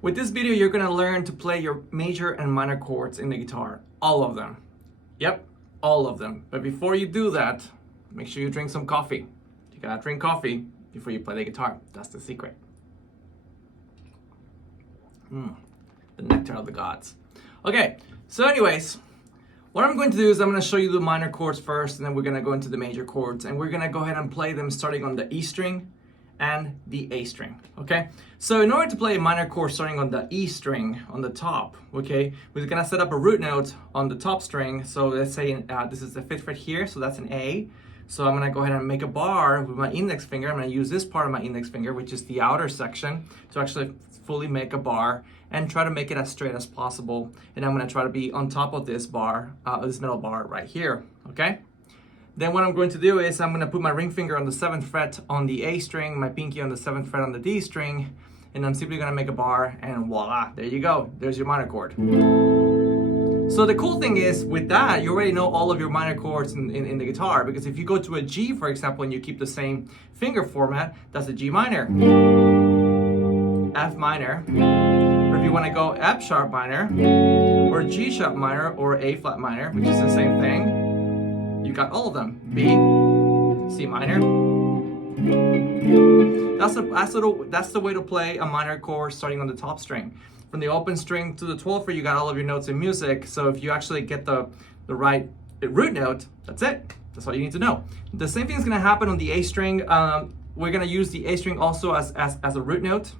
With this video, you're gonna learn to play your major and minor chords in the guitar. All of them. Yep, all of them. But before you do that, make sure you drink some coffee. You gotta drink coffee before you play the guitar. That's the secret. The nectar of the gods. Okay, so anyways, what I'm going to do is I'm going to show you the minor chords first, and then we're going to go into the major chords, and we're going to go ahead and play them starting on the E string and the A string, okay? So in order to play a minor chord starting on the E string on the top, okay, we're going to set up a root note on the top string. So let's say this is the 5th fret here, so that's an A. So I'm going to go ahead and make a bar with my index finger. I'm going to use this part of my index finger, which is the outer section, to actually fully make a bar and try to make it as straight as possible. And I'm going to try to be on top of this bar, this middle bar right here, okay? Then what I'm going to do is I'm going to put my ring finger on the 7th fret on the A string, my pinky on the 7th fret on the D string, and I'm simply going to make a bar, and voila, there you go. There's your minor chord. So the cool thing is, with that, you already know all of your minor chords in the guitar, because if you go to a G, for example, and you keep the same finger format, that's a G minor, F minor, or if you want to go F sharp minor, or G sharp minor, or A flat minor, which is the same thing, you got all of them. B, C minor. That's the way to play a minor chord starting on the top string. From the open string to the 12th fret, you got all of your notes in music. So if you actually get the right root note, that's it. That's all you need to know. The same thing is going to happen on the A string. We're going to use the A string also as a root note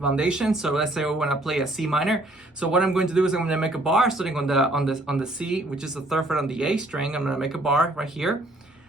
foundation. So let's say we want to play a C minor. So what I'm going to do is I'm going to make a bar starting on the C, which is the 3rd fret on the A string. I'm going to make a bar right here.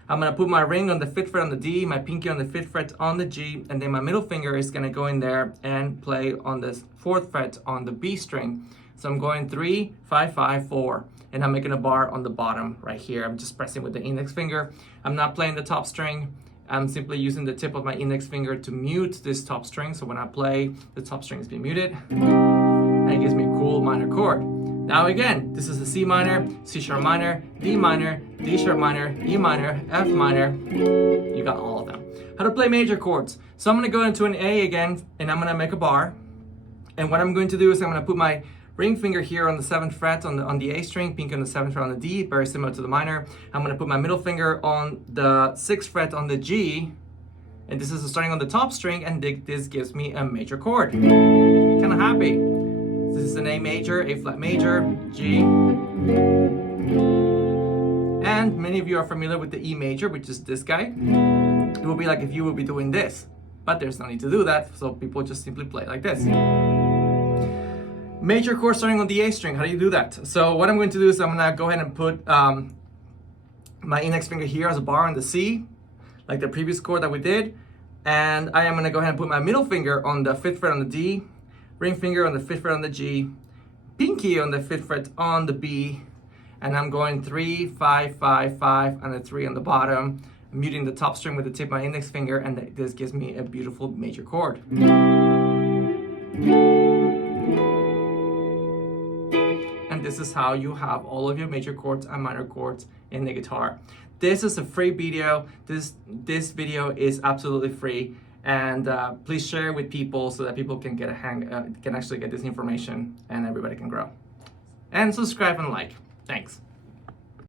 I'm going to put my ring on the 5th fret on the D, my pinky on the 5th fret on the G, and then my middle finger is going to go in there and play on the 4th fret on the B string. So I'm going 3, 5, 5, 4, and I'm making a bar on the bottom right here. I'm just pressing with the index finger. I'm not playing the top string. I'm simply using the tip of my index finger to mute this top string. So when I play, the top string is being muted, and it gives me a cool minor chord. Now again, this is a C minor, C sharp minor, D minor, D sharp minor, E minor, F minor. You got all of them. How to play major chords. So I'm going to go into an A again, and I'm going to make a bar. And what I'm going to do is I'm going to put my ring finger here on the 7th fret on the A string, pinky on the 7th fret on the D, very similar to the minor. I'm going to put my middle finger on the 6th fret on the G, and this is starting on the top string, and this gives me a major chord. Kind of happy. This is an A major, A flat major, G. And many of you are familiar with the E major, which is this guy. It will be like if you will be doing this, but there's no need to do that, so people just simply play like this. Major chord starting on the A string, how do you do that? So what I'm going to do is I'm going to go ahead and put my index finger here as a bar on the C, like the previous chord that we did. And I am going to go ahead and put my middle finger on the 5th fret on the D, ring finger on the 5th fret on the G, pinky on the 5th fret on the B, and I'm going 3, 5, 5, 5, and a 3 on the bottom. I'm muting the top string with the tip of my index finger, and this gives me a beautiful major chord. And this is how you have all of your major chords and minor chords in the guitar. This is a free video. This video is absolutely free. And please share it with people so that people can get can actually get this information, and everybody can grow. And subscribe and like. Thanks.